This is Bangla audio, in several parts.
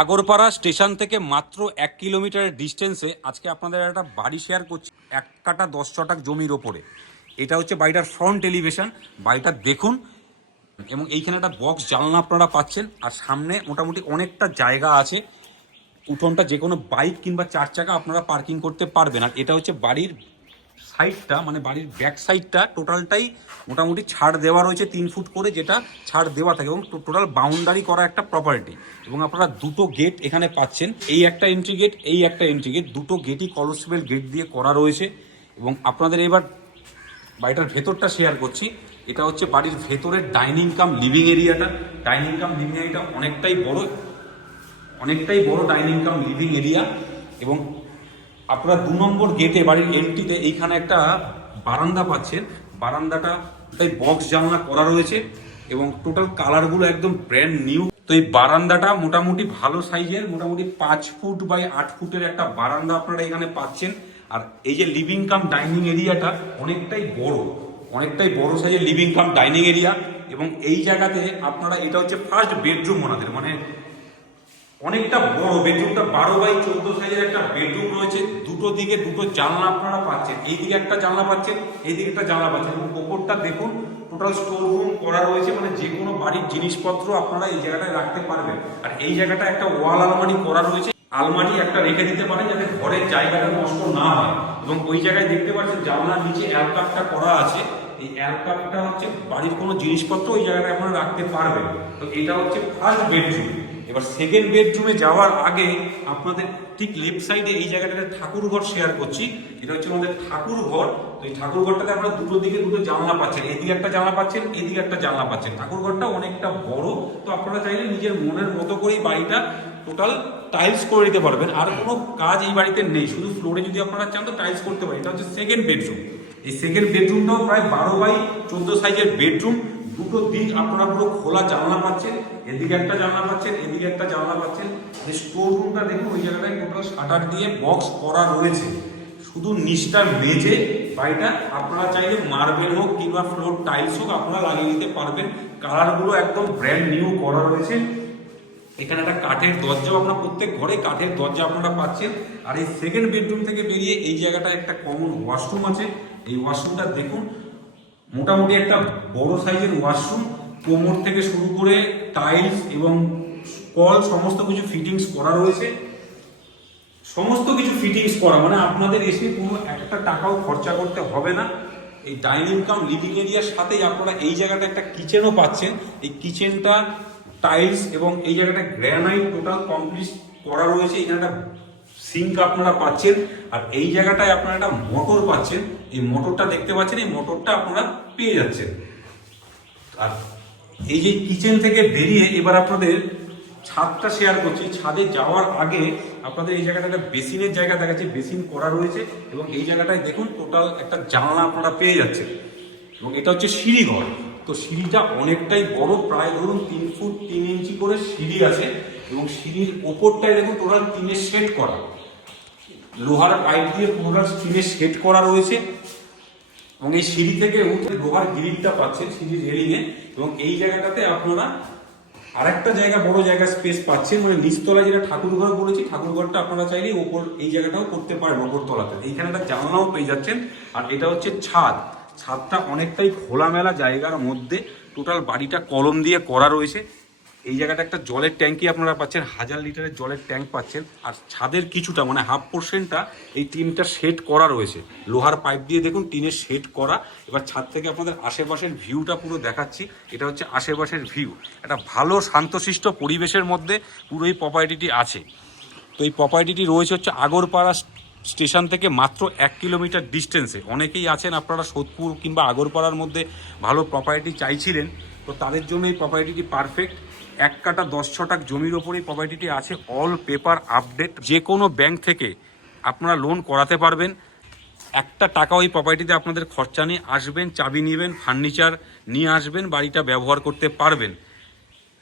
আগরপাড়া স্টেশন থেকে মাত্র 1 কিলোমিটারের ডিস্টেন্সে আজকে আপনাদের একটা বাড়ি শেয়ার করছি 1 কাঠা 10 ছটাক জমির ওপরে। এটা হচ্ছে বাড়িটার ফ্রন্ট এলিভেশন। বাড়িটা দেখুন এবং এইখানে একটা বক্স জানলা আপনারা পাচ্ছেন, আর সামনে মোটামুটি অনেকটা জায়গা আছে। উঠোনটা যে কোনো বাইক কিংবা 4 চাকা আপনারা পার্কিং করতে পারবেন। আর এটা হচ্ছে বাড়ির সাইডটা, মানে বাড়ির ব্যাক সাইডটা টোটালটাই মোটামুটি ছাড় দেওয়া রয়েছে 3 ফুট করে, যেটা ছাড় দেওয়া থাকে, এবং টোটাল বাউন্ডারি করা একটা প্রপার্টি। এবং আপনারা দুটো গেট এখানে পাচ্ছেন, এই একটা এন্ট্রি গেট, এই একটা এন্ট্রি গেট, দুটো গেটই কলসবেল গেট দিয়ে করা রয়েছে। এবং আপনাদের এবার বাড়িটার ভেতরটা শেয়ার করছি। এটা হচ্ছে বাড়ির ভেতরের ডাইনিং কাম লিভিং এরিয়াটা। ডাইনিং কাম লিভিং এরিয়াটা অনেকটাই বড় ডাইনিং কাম লিভিং এরিয়া। এবং আপনারা 2 নম্বর গেটে বাড়ির এন্ট্রিতে এইখানে একটা বারান্দা পাচ্ছেন। বারান্দাটা তাই বক্স জানলা করা রয়েছে এবং টোটাল কালারগুলো একদম ব্র্যান্ড নিউ। তো এই বারান্দাটা মোটামুটি ভালো সাইজের, মোটামুটি 5 ফুট বাই 8 ফুটের একটা বারান্দা আপনারা এখানে পাচ্ছেন। আর এই যে লিভিং কাম ডাইনিং এরিয়াটা অনেকটাই বড় সাইজের লিভিং কাম ডাইনিং এরিয়া। এবং এই জায়গাতে আপনারা, এটা হচ্ছে ফার্স্ট বেডরুম ওনাদের, মানে অনেকটা বড় বেডরুমটা, 12 বাই 14 সাইজের একটা বেডরুম রয়েছে। দুটো দিকে দুটো জানলা আপনারা পাচ্ছেন, এইদিকে একটা জানলা পাচ্ছেন, এইদিকে একটা জানলা পাচ্ছেন। এবং ওপরটা দেখুন টোটাল স্টোর রুম করা রয়েছে, মানে যে কোনো বাড়ির জিনিসপত্র আপনারা এই জায়গাটায় রাখতে পারবেন। আর এই জায়গাটা একটা ওয়াল আলমারি করা রয়েছে, আলমারি একটা রেখে দিতে পারেন যাতে ঘরের জায়গাটা নষ্ট না হয়। এবং ওই জায়গায় দেখতে পাচ্ছেন জানলার নিচে অ্যালকাপটা করা আছে। এই অ্যালকাপটা হচ্ছে বাড়ির কোনো জিনিসপত্র ওই জায়গায় আপনারা রাখতে পারবেন। তো এটা হচ্ছে ফার্স্ট বেডরুম। এবার সেকেন্ড বেডরুমে যাওয়ার আগে আপনাদের ঠিক লেফট সাইডে এই জায়গাটাতে ঠাকুর ঘর শেয়ার করছি। এটা হচ্ছে আমাদের ঠাকুর ঘর। তো এই ঠাকুর ঘরটাতে আপনারা দুটো দিকে দুটো জানলা পাচ্ছেন, এদিকে একটা জানলা পাচ্ছেন, এদিকে একটা জানলা পাচ্ছেন। ঠাকুর ঘরটা অনেকটা বড়। তো আপনারা চাইলে নিজের মনের মতো করেই বাড়িটা টোটাল টাইলস করে নিতে পারবেন। আর কোনো কাজ এই বাড়িতে নেই, শুধু ফ্লোরে যদি আপনারা চান তো টাইলস করতে পারেন। এটা হচ্ছে সেকেন্ড বেডরুম। এই সেকেন্ড বেডরুমটাও প্রায় 12 বাই 14 সাইজের বেডরুম। দুটো দিক আপনারা পুরো খোলা জানলা পাচ্ছেন, এদিকে একটা জানলা পাচ্ছেন, এদিকে একটা জানলা পাচ্ছেন। যে স্টোর রুমটা দেখুন, ওই জায়গাটায় টোটাল শাটার দিয়ে বক্স করা রয়েছে। শুধু নিচটা মেঝে, বাড়িটা আপনারা চাইলে মার্বেল হোক কিংবা ফ্লোর টাইলস হোক আপনারা লাগিয়ে নিতে পারবেন। কালারগুলো একদম ব্র্যান্ড নিউ করা রয়েছে। এখানে একটা কাঠের দরজাও, আপনারা প্রত্যেক ঘরে কাঠের দরজা আপনারা পাচ্ছেন। আর এই সেকেন্ড বেডরুম থেকে বেরিয়ে এই জায়গাটায় একটা কমন ওয়াশরুম আছে। এই ওয়াশরুমটা দেখুন, মোটামুটি একটা বড় সাইজের ওয়াশরুম। কোমর থেকে শুরু করে টাইলস এবং কল সমস্ত কিছু ফিটিংস করা রয়েছে। সমস্ত কিছু ফিটিংস করা, মানে আপনাদের এসে কোনো একটা টাকাও খরচা করতে হবে না। এই ডাইনিং কাম লিভিং এরিয়ার সাথেই আপনারা এই জায়গাটা একটা কিচেনও পাচ্ছেন। এই কিচেনটা টাইলস এবং এই জায়গাটা গ্রানাইট টোটাল কমপ্লিট করা রয়েছে। এখানে একটা সিঙ্ক আপনারা পাচ্ছেন। আর এই জায়গাটায় আপনারা একটা মোটর পাচ্ছেন। এই মোটরটা দেখতে পাচ্ছেন, এই মোটরটা আপনারা পেয়ে যাচ্ছেন। আর এই যে কিচেন থেকে বেরিয়ে এবার আপনাদের ছাদটা শেয়ার করছি। ছাদে যাওয়ার আগে আপনাদের এই জায়গাটা একটা বেসিনের জায়গা দেখাচ্ছি, বেসিন করা রয়েছে। এবং এই জায়গাটায় দেখুন টোটাল একটা জানলা আপনারা পেয়ে যাচ্ছেন। এবং এটা হচ্ছে সিঁড়িঘর। তো সিঁড়িটা অনেকটাই বড়, প্রায় ধরুন 3 ফুট 3 ইঞ্চি করে সিঁড়ি আছে। এবং সিঁড়ির ওপরটায় দেখুন টোটাল টিনের শেড করা, লোহার পাইপ দিয়ে পুরোটা টিনের শেড করা রয়েছে। এবং এই সিঁড়ি থেকে উঠে লোহার গ্রিলটা পাচ্ছেন সিঁড়ির রেলিংয়ে। এবং এই জায়গাটাতে আপনারা আরেকটা জায়গা, বড় জায়গা স্পেস পাচ্ছেন, মানে নিচতলায় যেটা ঠাকুর ঘর বলেছি, ঠাকুর ঘরটা আপনারা চাইলে ওপর এই জায়গাটাও করতে পারেন ওপর তলাতে। এইখানে একটা জানলাও পেয়ে যাচ্ছেন। আর এটা হচ্ছে ছাদ। ছাদটা অনেকটাই খোলামেলা জায়গার মধ্যে, টোটাল বাড়িটা কলম দিয়ে করা রয়েছে। এই জায়গাটা একটা জলের ট্যাঙ্কি আপনারা পাচ্ছেন, 1000 লিটারের জলের ট্যাঙ্ক পাচ্ছেন। আর ছাদের কিছুটা, মানে হাফ পোর্শনটা এই টিনটা শেড করা রয়েছে, লোহার পাইপ দিয়ে দেখুন টিনের শেড করা। এবার ছাদ থেকে আপনাদের আশেপাশের ভিউটা পুরো দেখাচ্ছি। এটা হচ্ছে আশেপাশের ভিউ। একটা ভালো শান্তশিষ্ট পরিবেশের মধ্যে পুরো এই প্রপার্টিটি আছে। তো এই প্রপার্টিটি রয়েছে হচ্ছে আগরপাড়া স্টেশন থেকে মাত্র 1 কিলোমিটার ডিস্টেন্সে। অনেকেই আছেন আপনারা সোদপুর কিংবা আগরপাড়ার মধ্যে ভালো প্রপার্টি চাইছিলেন, তো তাদের জন্য এই প্রপার্টিটি পারফেক্ট। 1 কাঠা 10 ছটাক জমির ওপর এই প্রপার্টিটি আছে, অল পেপার আপডেট। যে কোনো ব্যাংক থেকে আপনারা লোন করাতে পারবেন। একটা টাকা ওই প্রপার্টিতে আপনাদের খরচা নিয়ে আসবেন, চাবি নেবেন, ফার্নিচার নিয়ে আসবেন, বাড়িটা ব্যবহার করতে পারবেন।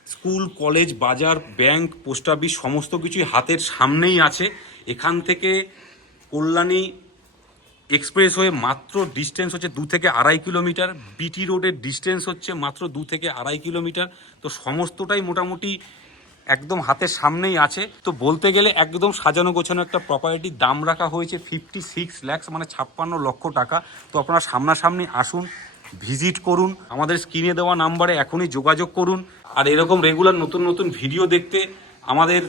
স্কুল, কলেজ, বাজার, ব্যাংক, পোস্ট অফিস সমস্ত কিছুই হাতের সামনেই আছে। এখান থেকে কল্যাণী এক্সপ্রেস হয়ে মাত্র ডিস্টেন্স হচ্ছে 2 থেকে 2.5 কিলোমিটার। বিটি রোডের ডিস্টেন্স হচ্ছে মাত্র 2 থেকে 2.5 কিলোমিটার। তো সমস্তটাই মোটামুটি একদম হাতের সামনেই আছে। তো বলতে গেলে একদম সাজানো গোছানো একটা প্রপার্টির দাম রাখা হয়েছে 56 লাখ, মানে 56 লক্ষ টাকা। তো আপনারা সামনাসামনি আসুন, ভিজিট করুন, আমাদের স্ক্রিনে দেওয়া নাম্বারে এখনই যোগাযোগ করুন। আর এরকম রেগুলার নতুন নতুন ভিডিও দেখতে আমাদের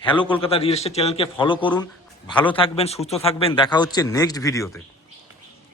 হ্যালো কলকাতা রিয়েল এস্টেট চ্যানেলকে ফলো করুন। ভালো থাকবেন, সুস্থ থাকবেন, দেখা হচ্ছে নেক্সট ভিডিওতে।